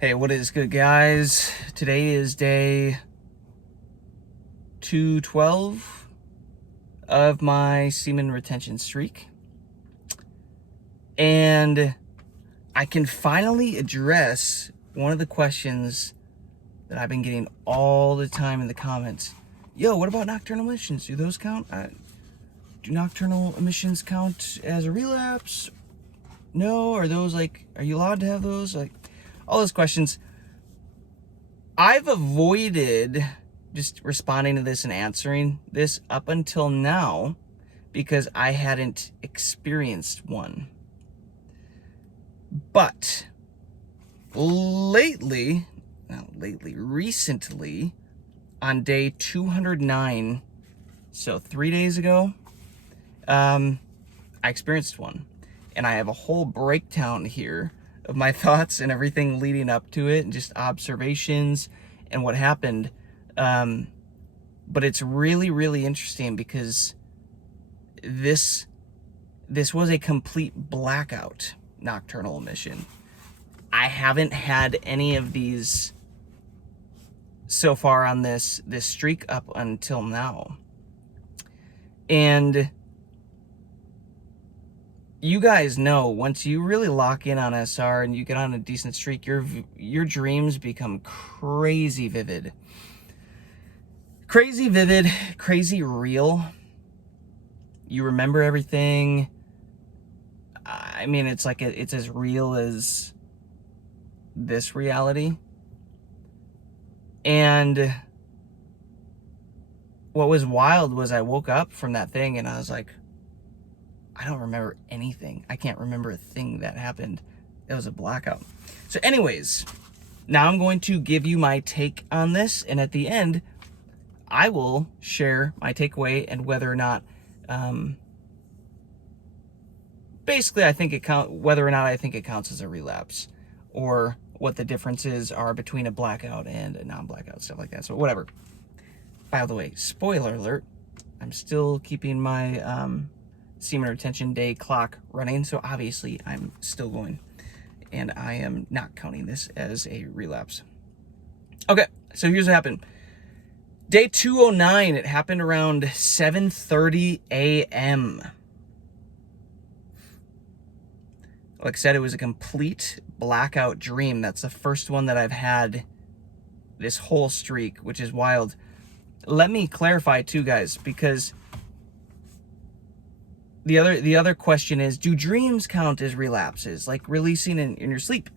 Hey, what is good, guys? Today is day 212 of my semen retention streak. And I can finally address one of the questions that I've been getting all the time in the comments. Yo, what about nocturnal emissions? Do those count? Do nocturnal emissions count as a relapse? No? Are those are you allowed to have those? All those questions. I've avoided just responding to this and answering this up until now because I hadn't experienced one. But recently, on day 209, so 3 days ago, I experienced one. And I have a whole breakdown here of my thoughts and everything leading up to it and just observations and what happened. But it's really, really interesting because this was a complete blackout nocturnal emission. I haven't had any of these so far on this streak up until now. And you guys know, once you really lock in on SR and you get on a decent streak, your dreams become crazy vivid. Crazy vivid, crazy real. You remember everything. I mean, it's it's as real as this reality. And what was wild was I woke up from that thing and I was like, I don't remember anything. I can't remember a thing that happened. It was a blackout. So anyways, now I'm going to give you my take on this. And at the end, I will share my takeaway and whether or not, basically, whether or not I think it counts as a relapse, or what the differences are between a blackout and a non-blackout, stuff like that. So whatever. By the way, spoiler alert, I'm still keeping my semen retention day clock running, so obviously I'm still going, and I am not counting this as a relapse. Okay, so here's what happened. Day 209, it happened around 7:30 a.m. Like I said, it was a complete blackout dream. That's the first one that I've had this whole streak, which is wild. Let me clarify too, guys, because the other question is, do dreams count as relapses, like releasing in your sleep?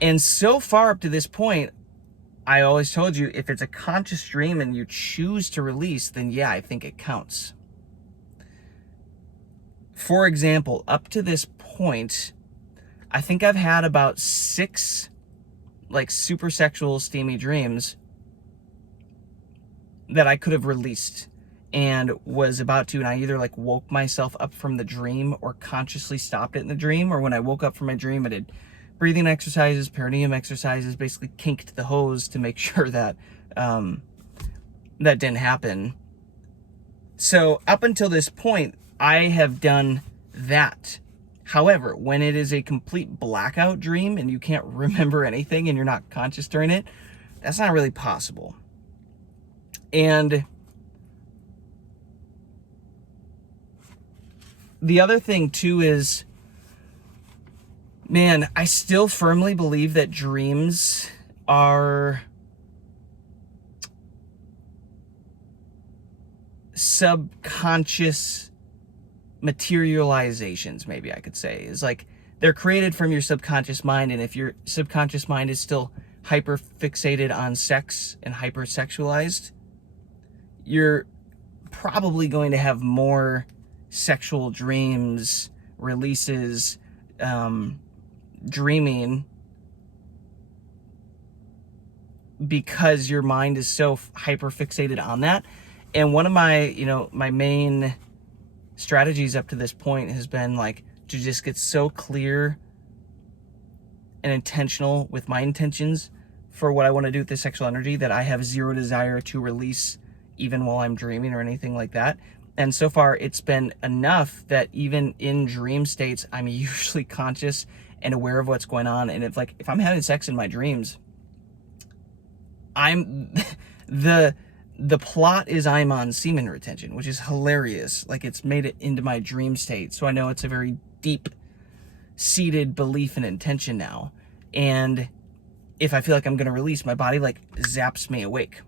And so far up to this point, I always told you, if it's a conscious dream and you choose to release, then yeah, I think it counts. For example, up to this point, I think I've had about 6 super sexual steamy dreams that I could have released and was about to, and I either woke myself up from the dream or consciously stopped it in the dream, or when I woke up from my dream, I did breathing exercises, perineum exercises, basically kinked the hose to make sure that that didn't happen. So up until this point, I have done that. However, when it is a complete blackout dream and you can't remember anything and you're not conscious during it, that's not really possible. And the other thing too is, man, I still firmly believe that dreams are subconscious materializations, maybe I could say. Is they're created from your subconscious mind, and if your subconscious mind is still hyper fixated on sex and hypersexualized, you're probably going to have more sexual dreams, releases, dreaming, because your mind is so hyper fixated on that. And one of my, my main strategies up to this point has been to just get so clear and intentional with my intentions for what I want to do with this sexual energy that I have zero desire to release even while I'm dreaming or anything like that. And so far it's been enough that even in dream states, I'm usually conscious and aware of what's going on. And if I'm having sex in my dreams, I'm the plot is I'm on semen retention, which is hilarious. Like, it's made it into my dream state. So I know it's a very deep seated belief and intention now. And if I feel like I'm going to release, my body like zaps me awake.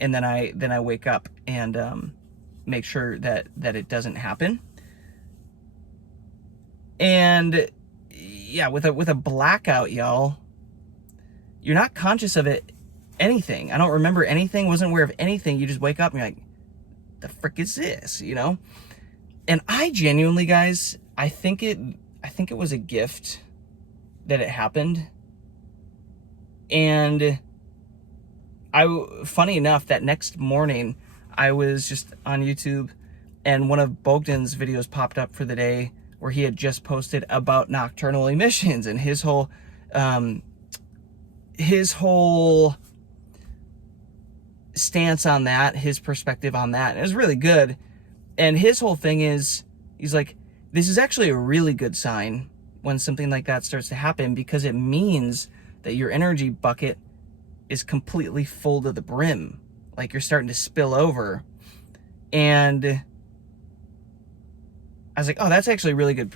And then I wake up and make sure that it doesn't happen. And yeah, with a blackout, y'all, you're not conscious of anything. I don't remember anything, wasn't aware of anything. You just wake up and you're like, the frick is this, you know? And I genuinely, guys, I think it was a gift that it happened. And funny enough, that next morning I was just on YouTube and one of Bogdan's videos popped up for the day where he had just posted about nocturnal emissions and his whole stance on that, his perspective on that. And it was really good. And his whole thing is, he's like, this is actually a really good sign when something like that starts to happen, because it means that your energy bucket is completely full to the brim. Like, you're starting to spill over. And I was like, oh, that's actually really good,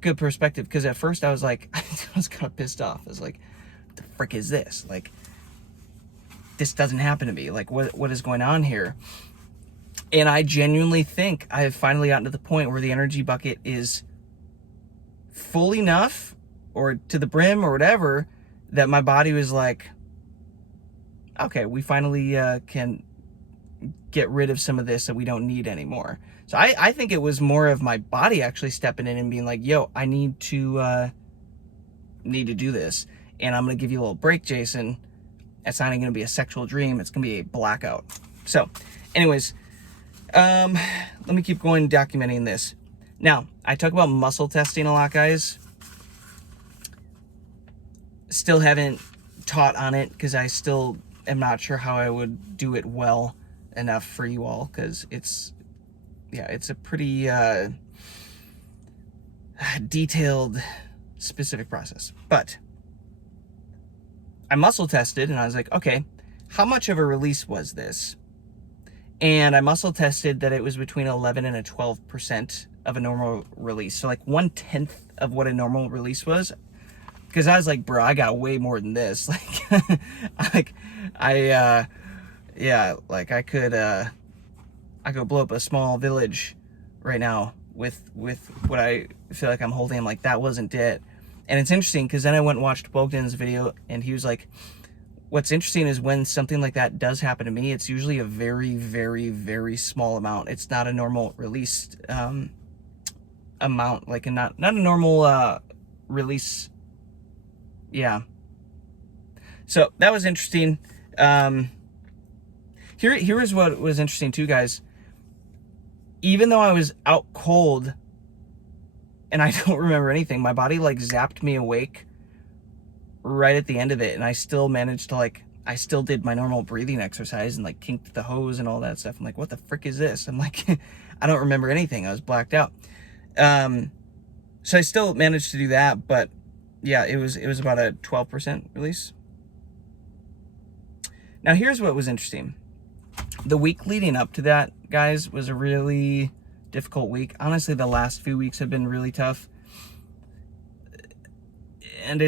good perspective. Because at first I was like, I was kind of pissed off. I was like, the frick is this? Like, this doesn't happen to me. Like, what is going on here? And I genuinely think I have finally gotten to the point where the energy bucket is full enough, or to the brim or whatever, that my body was like, okay, we finally can get rid of some of this that we don't need anymore. So I think it was more of my body actually stepping in and being like, yo, I need to do this. And I'm going to give you a little break, Jason. It's not going to be a sexual dream. It's going to be a blackout. So anyways, let me keep going documenting this. Now, I talk about muscle testing a lot, guys. Still haven't taught on it because I still am not sure how I would do it well enough for you all, because it's a pretty detailed, specific process. But I muscle tested and I was like, okay, how much of a release was this? And I muscle tested that it was between 11 and 12% of a normal release. So like 1/10 of what a normal release was. Because I was like, bro, I got way more than this. Like, I could blow up a small village right now with what I feel like I'm holding. I'm like, that wasn't it. And it's interesting because then I went and watched Bogdan's video, and he was like, what's interesting is when something like that does happen to me, it's usually a very, very, very small amount. It's not a normal released amount, like not a normal release. Yeah. So that was interesting. Here is what was interesting too, guys. Even though I was out cold and I don't remember anything, my body like zapped me awake right at the end of it, and I still managed to I still did my normal breathing exercise and like kinked the hose and all that stuff. I'm like, what the frick is this? I'm like, I don't remember anything. I was blacked out. So I still managed to do that, but yeah, it was about a 12% release. Now here's what was interesting. The week leading up to that, guys, was a really difficult week. Honestly, the last few weeks have been really tough. And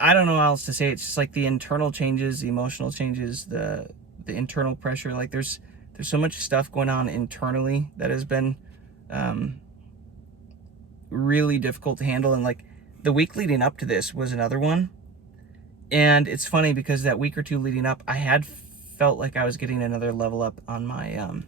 I don't know how else to say it. It's just like the internal changes, the emotional changes, the internal pressure. Like there's so much stuff going on internally that has been really difficult to handle. And like the week leading up to this was another one. And it's funny because that week or two leading up, I had felt like I was getting another level up on my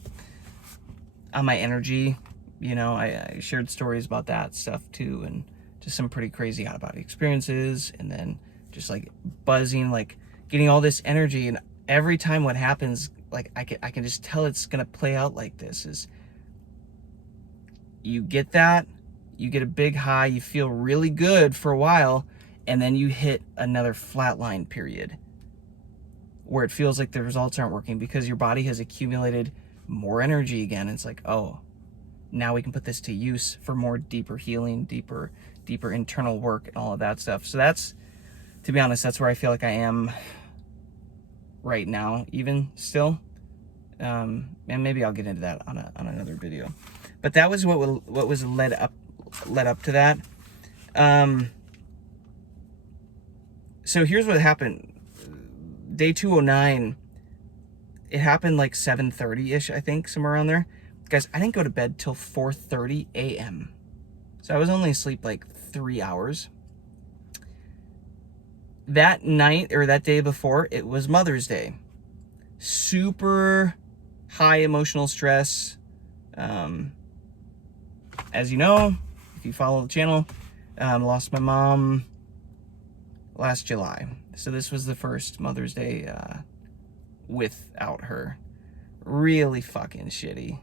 energy. You know, I shared stories about that stuff too, and just some pretty crazy out of body experiences, and then just like buzzing, like getting all this energy. And every time what happens, like I can just tell it's gonna play out like this, is you get that, you get a big high, you feel really good for a while, and then you hit another flatline period where it feels like the results aren't working because your body has accumulated more energy again. It's like, oh, now we can put this to use for more deeper healing, deeper internal work and all of that stuff. So that's, to be honest, that's where I feel like I am right now, even still. And maybe I'll get into that on another video. But that was what was led up to that. So here's what happened. Day 209, it happened like 7:30-ish, I think, somewhere around there. Guys, I didn't go to bed till 4:30 a.m. So I was only asleep like 3 hours. That night, or that day before, it was Mother's Day. Super high emotional stress. As you know, if you follow the channel, lost my mom last July. So this was the first Mother's Day without her. Really fucking shitty.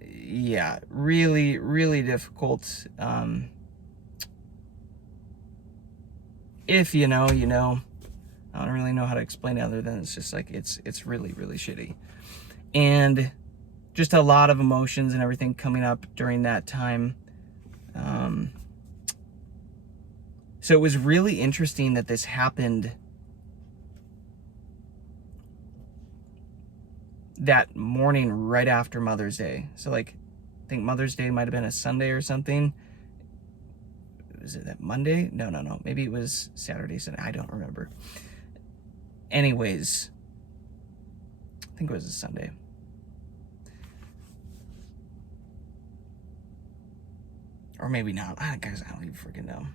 Yeah, really, really difficult. If you know, you know. I don't really know how to explain it other than it's just like, it's really, really shitty. And just a lot of emotions and everything coming up during that time. So it was really interesting that this happened that morning right after Mother's Day. So like, I think Mother's Day might have been a Sunday or something. Was it that Monday? No. Maybe it was Saturday, Sunday. I don't remember. Anyways, I think it was a Sunday. Or maybe not. Guys, I don't even freaking know.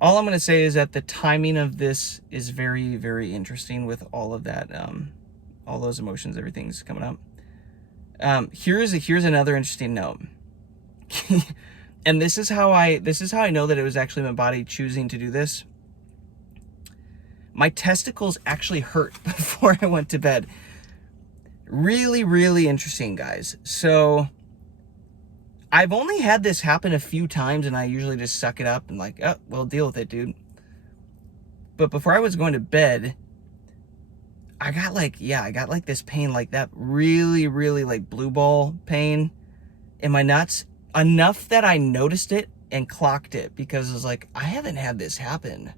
All I'm going to say is that the timing of this is very, very interesting with all of that, all those emotions, everything's coming up. Here's another interesting note. And this is how I know that it was actually my body choosing to do this. My testicles actually hurt before I went to bed. Really, really interesting, guys. So I've only had this happen a few times, and I usually just suck it up and like, oh, well, deal with it, dude. But before I was going to bed, I got like this pain, like that really, really like blue ball pain in my nuts, enough that I noticed it and clocked it, because it was like, I haven't had this happen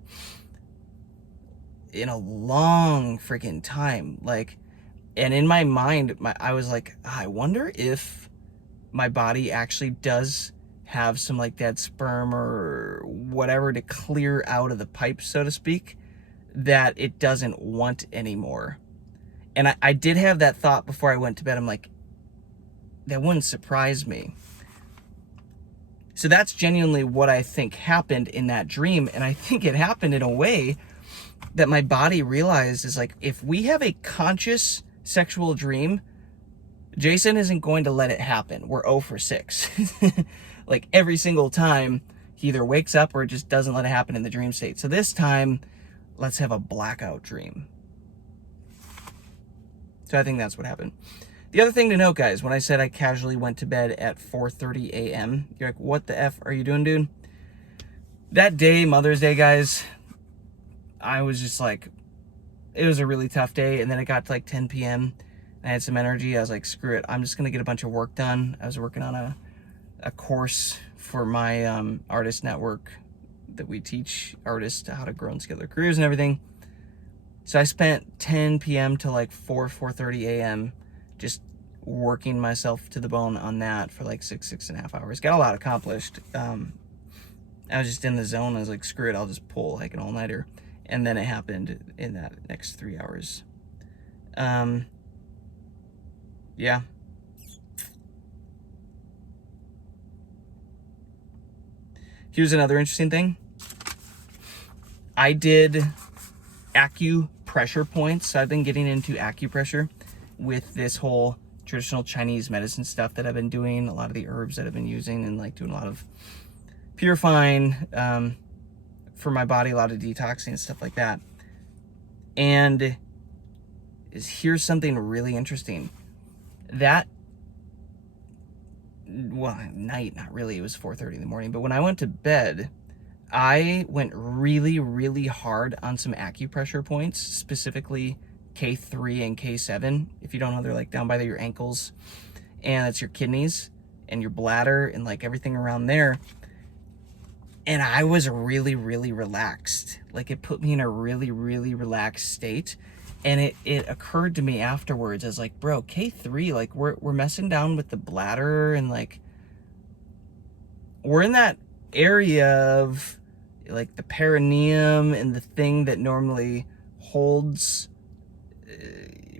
in a long freaking time. Like, and in my mind, I was like, I wonder if my body actually does have some like dead sperm or whatever to clear out of the pipe, so to speak, that it doesn't want anymore. And I did have that thought before I went to bed. I'm like, that wouldn't surprise me. So that's genuinely what I think happened in that dream. And I think it happened in a way that my body realized is like, if we have a conscious sexual dream, Jason isn't going to let it happen. We're 0 for 6. Like every single time, he either wakes up or just doesn't let it happen in the dream state. So this time, let's have a blackout dream. So I think that's what happened. The other thing to note, guys, when I said I casually went to bed at 4:30 a.m., you're like, what the F are you doing, dude? That day, Mother's Day, guys, I was just like, it was a really tough day. And then it got to like 10 p.m. I had some energy. I was like, screw it. I'm just going to get a bunch of work done. I was working on a course for my artist network that we teach artists how to grow and scale their careers and everything. So I spent 10 p.m. to like 4:30 a.m. just working myself to the bone on that for like 6.5 hours. Got a lot accomplished. I was just in the zone. I was like, screw it. I'll just pull like an all-nighter. And then it happened in that next 3 hours. Yeah. Here's another interesting thing. I did acupressure points. So I've been getting into acupressure with this whole traditional Chinese medicine stuff that I've been doing, a lot of the herbs that I've been using, and like doing a lot of purifying for my body, a lot of detoxing and stuff like that. And here's something really interesting. That, well, night, not really, it was 4:30 in the morning, but when I went to bed, I went really, really hard on some acupressure points, specifically K3 and K7. If you don't know, they're like down by your ankles, and it's your kidneys and your bladder and like everything around there. And I was really, really relaxed. Like, it put me in a really, really relaxed state. And it occurred to me afterwards, I was like, bro, K3, like we're messing down with the bladder, and like we're in that area of like the perineum and the thing that normally holds,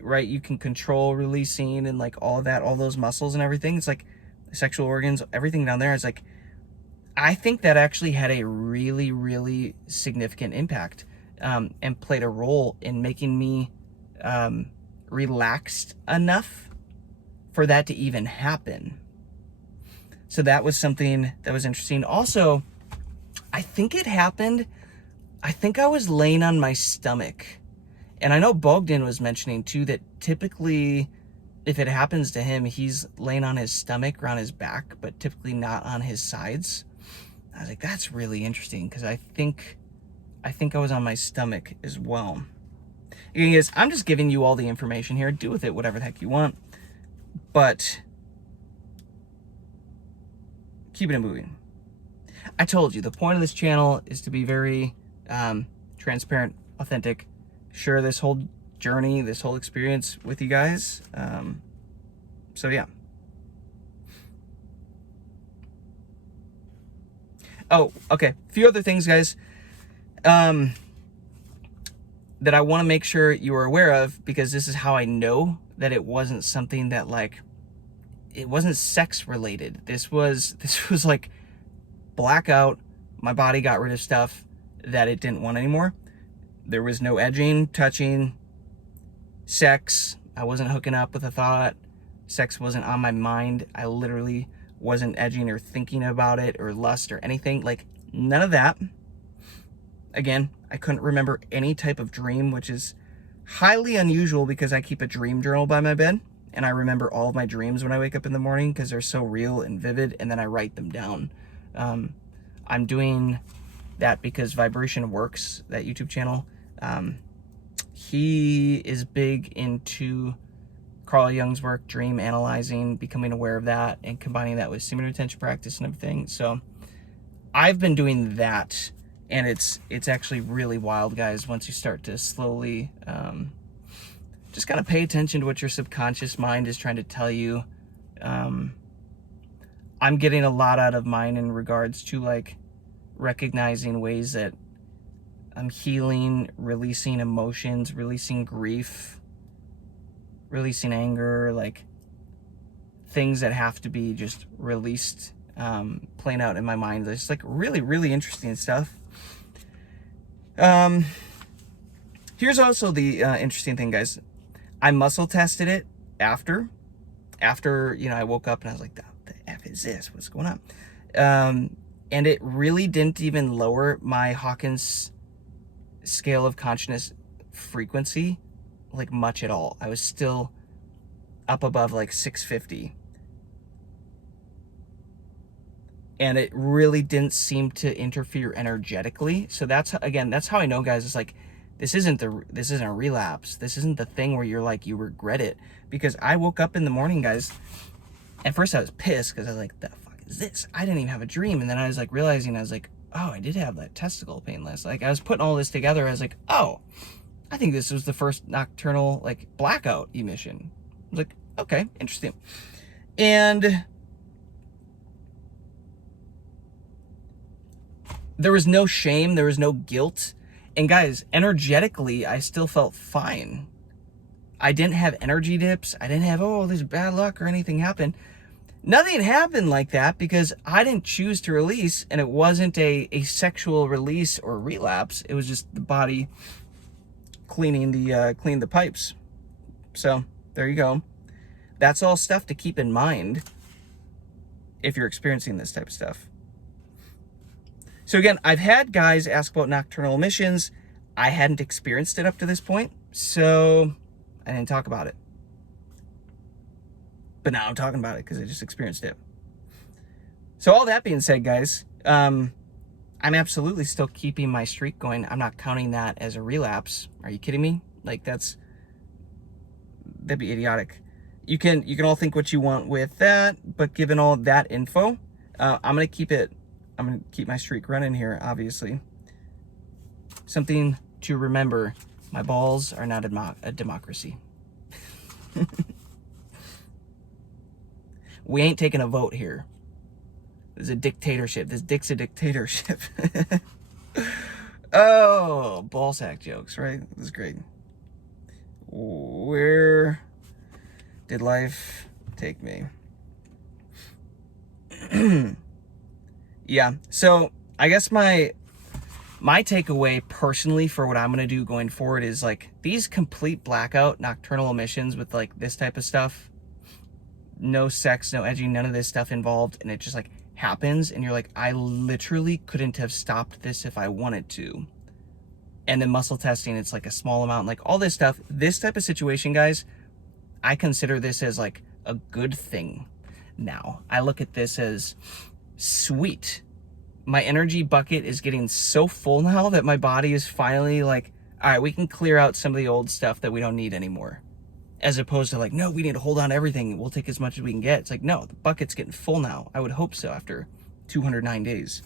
right? You can control releasing and like all of that, all those muscles and everything. It's like sexual organs, everything down there. It's like, I think that actually had a really, really significant impact, and played a role in making me relaxed enough for that to even happen. So that was something that was interesting. Also, I think it happened, I think I was laying on my stomach. And I know Bogdan was mentioning too that typically if it happens to him, he's laying on his stomach or on his back, but typically not on his sides. I was like, that's really interesting, because I think I was on my stomach as well. Again, guys, I'm just giving you all the information here. Do with it whatever the heck you want. But keep it moving. I told you, the point of this channel is to be very transparent, authentic, share this whole journey, this whole experience with you guys. So yeah. Oh, okay. A few other things, guys, that I want to make sure you are aware of, because this is how I know that it wasn't something that, like, it wasn't sex related. This was like blackout. My body got rid of stuff that it didn't want anymore. There was no edging, touching, sex. I wasn't hooking up with a thought. Sex wasn't on my mind. I literally wasn't edging or thinking about it or lust or anything. Like, none of that. Again, I couldn't remember any type of dream, which is highly unusual because I keep a dream journal by my bed, and I remember all of my dreams when I wake up in the morning because they're so real and vivid, and then I write them down. I'm doing that because Vibration Works, that YouTube channel, he is big into Carl Jung's work, dream analyzing, becoming aware of that, and combining that with semen retention practice and everything. So I've been doing that, and it's actually really wild, guys, once you start to slowly just kind of pay attention to what your subconscious mind is trying to tell you. I'm getting a lot out of mine in regards to like recognizing ways that I'm healing, releasing emotions, releasing grief, releasing anger, like things that have to be just released, playing out in my mind. It's like really, really interesting stuff. Here's also the interesting thing, guys. I muscle tested it after, you know, I woke up and I was like, the F is this? What's going on? And it really didn't even lower my Hawkins scale of consciousness frequency like much at all. I was still up above like 650. And it really didn't seem to interfere energetically. So that's, again, that's how I know, guys. It's like, this isn't a relapse. This isn't the thing where you're like, you regret it. Because I woke up in the morning, guys. At first I was pissed because I was like, the fuck is this? I didn't even have a dream. And then I was like realizing, I was like, oh, I did have that testicle pain last. Like, I was putting all this together. I was like, oh, I think this was the first nocturnal like blackout emission. I was like, okay, interesting. And there was no shame, there was no guilt. And guys, energetically, I still felt fine. I didn't have energy dips. I didn't have, oh, there's bad luck or anything happened. Nothing happened like that because I didn't choose to release, and it wasn't a sexual release or relapse. It was just the body cleaning the pipes. So there you go. That's all stuff to keep in mind if you're experiencing this type of stuff. So again, I've had guys ask about nocturnal emissions. I hadn't experienced it up to this point, so I didn't talk about it. But now I'm talking about it because I just experienced it. So all that being said, guys, I'm absolutely still keeping my streak going. I'm not counting that as a relapse. Are you kidding me? Like, that's that'd be idiotic. You can all think what you want with that, but given all that info, I'm gonna keep my streak running here, obviously. Something to remember, my balls are not a democracy. We ain't taking a vote here. This is a dictatorship. This dick's a dictatorship. Oh, ballsack jokes, right? This is great. Where did life take me? Yeah, so I guess my takeaway personally for what I'm going to do going forward is like these complete blackout nocturnal emissions with like this type of stuff, no sex, no edging, none of this stuff involved, and it just like happens and you're like, I literally couldn't have stopped this if I wanted to. And then muscle testing, it's like a small amount, like all this stuff. This type of situation, guys, I consider this as like a good thing now. I look at this as sweet. My energy bucket is getting so full now that my body is finally like, all right, we can clear out some of the old stuff that we don't need anymore. As opposed to like, no, we need to hold on to everything. We'll take as much as we can get. It's like, no, the bucket's getting full now. I would hope so after 209 days.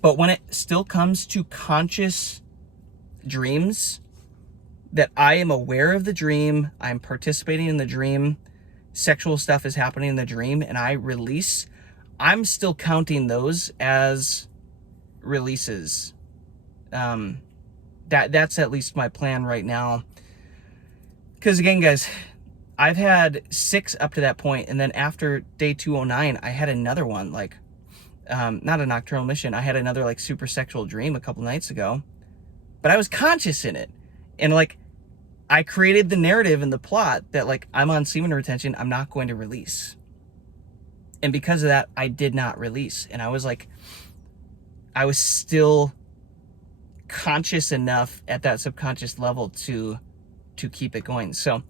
But when it still comes to conscious dreams, that I am aware of the dream, I'm participating in the dream, sexual stuff is happening in the dream, and I release, I'm still counting those as releases. That's at least my plan right now. Because again, guys, I've had 6 up to that point, and then after day 209, I had another one, like, not a nocturnal mission. I had another like super sexual dream a couple nights ago, but I was conscious in it. And like, I created the narrative and the plot that like, I'm on semen retention, I'm not going to release. And because of that, I did not release. And I was like, I was still conscious enough at that subconscious level to keep it going. So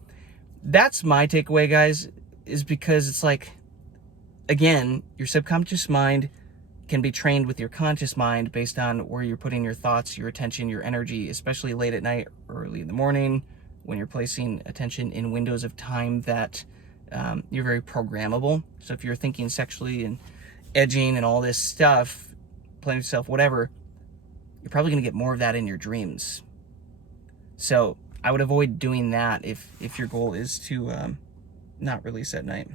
that's my takeaway, guys, is because it's like, again, your subconscious mind can be trained with your conscious mind based on where you're putting your thoughts, your attention, your energy, especially late at night, early in the morning, when you're placing attention in windows of time that you're very programmable. So if you're thinking sexually and edging and all this stuff, playing with yourself, whatever, you're probably going to get more of that in your dreams. So I would avoid doing that if your goal is to not release at night.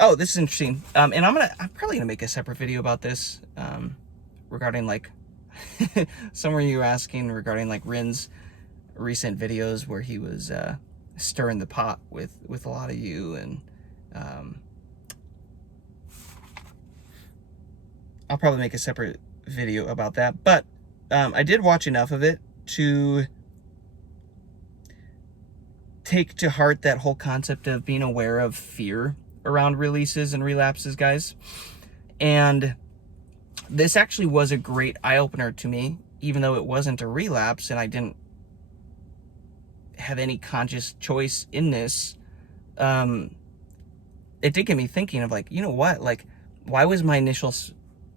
Oh, this is interesting. And I'm probably gonna make a separate video about this, regarding like, some of you were asking regarding like Rin's recent videos where he was, stirring the pot with a lot of you, and, I'll probably make a separate video about that, but, I did watch enough of it to take to heart that whole concept of being aware of fear around releases and relapses, guys. And this actually was a great eye-opener to me, even though it wasn't a relapse and I didn't have any conscious choice in this. It did get me thinking of like, you know what, like, why was my initial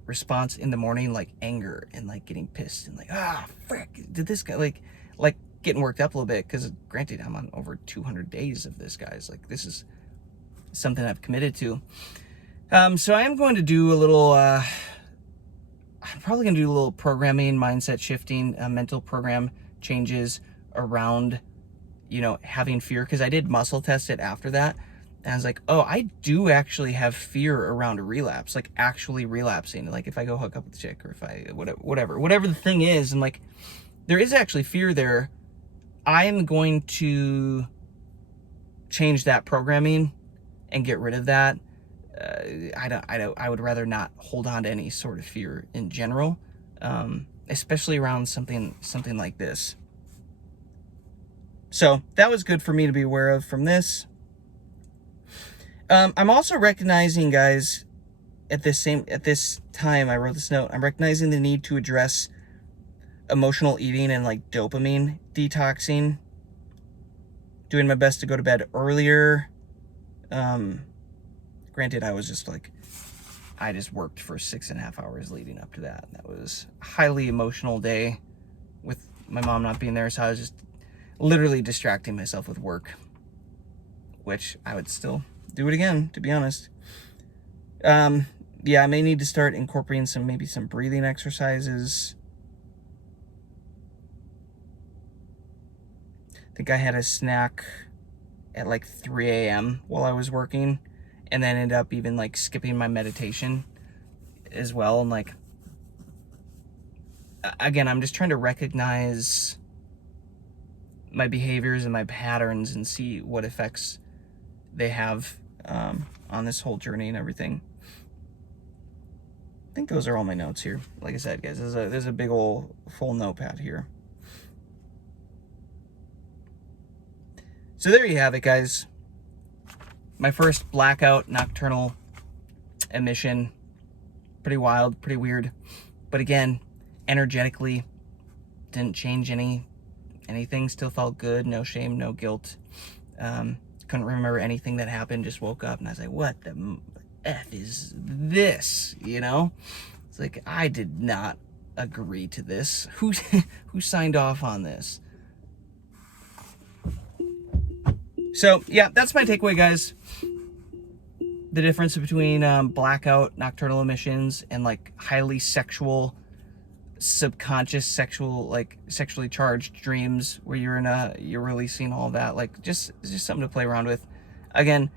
response in the morning like anger and like getting pissed and like, frick, did this guy like getting worked up a little bit, because granted, I'm on over 200 days of this, guys. Like, this is something I've committed to. So I am going to do a little, I'm probably going to do a little programming, mindset shifting, mental program changes around, you know, having fear, because I did muscle test it after that. And I was like, oh, I do actually have fear around a relapse, like actually relapsing. Like if I go hook up with a chick, or if I, whatever the thing is, and like, there is actually fear there. I am going to change that programming and get rid of that. I would rather not hold on to any sort of fear in general, especially around something like this. So that was good for me to be aware of from this. I'm also recognizing, guys, at this time I wrote this note, I'm recognizing the need to address emotional eating and like dopamine detoxing, doing my best to go to bed earlier. Granted, I was just like I just worked for 6.5 hours leading up to that. That was a highly emotional day with my mom not being there, so I was just literally distracting myself with work, which I would still do it again, to be honest. Yeah, I may need to start incorporating maybe some breathing exercises. I think I had a snack at like 3 a.m. while I was working, and then ended up even like skipping my meditation as well. And like, again, I'm just trying to recognize my behaviors and my patterns and see what effects they have on this whole journey and everything. I think those are all my notes here. Like I said, guys, there's a big old full notepad here. So there you have it, guys. My first blackout nocturnal emission. Pretty wild, pretty weird. But again, energetically, didn't change anything. Still felt good. No shame, no guilt. Couldn't remember anything that happened. Just woke up and I was like, what the F is this? You know? It's like, I did not agree to this. Who signed off on this? So, yeah, that's my takeaway, guys. The difference between blackout nocturnal emissions and like highly sexual, subconscious sexually charged dreams where you're releasing all that. Like, just something to play around with. Again,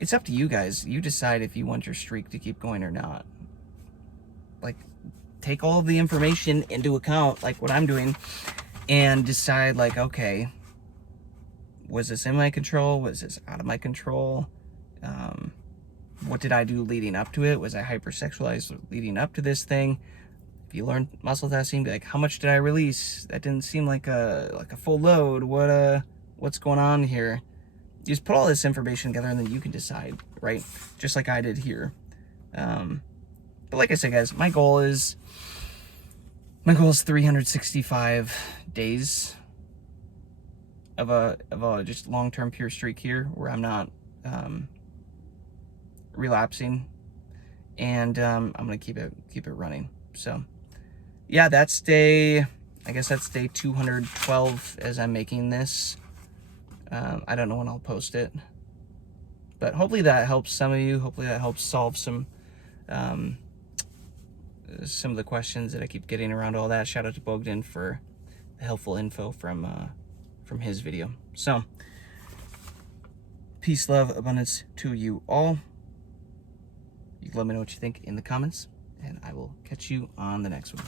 it's up to you guys. You decide if you want your streak to keep going or not. Like, take all of the information into account, like what I'm doing, and decide, like, okay, was this in my control? Was this out of my control? What did I do leading up to it? Was I hypersexualized leading up to this thing? If you learn muscle testing, be like, how much did I release? That didn't seem like a full load. What's going on here? You just put all this information together and then you can decide, right? Just like I did here. But like I said, guys, my goal is 365 days of a just long-term pure streak here where I'm not relapsing, and I'm gonna keep it running. So yeah, that's day 212 as I'm making this. I don't know when I'll post it, but hopefully that helps some of you. Hopefully that helps solve some of the questions that I keep getting around all that. Shout out to Bogdan for the helpful info from his video. So peace, love, abundance to you all. You can let me know what you think in the comments, and I will catch you on the next one.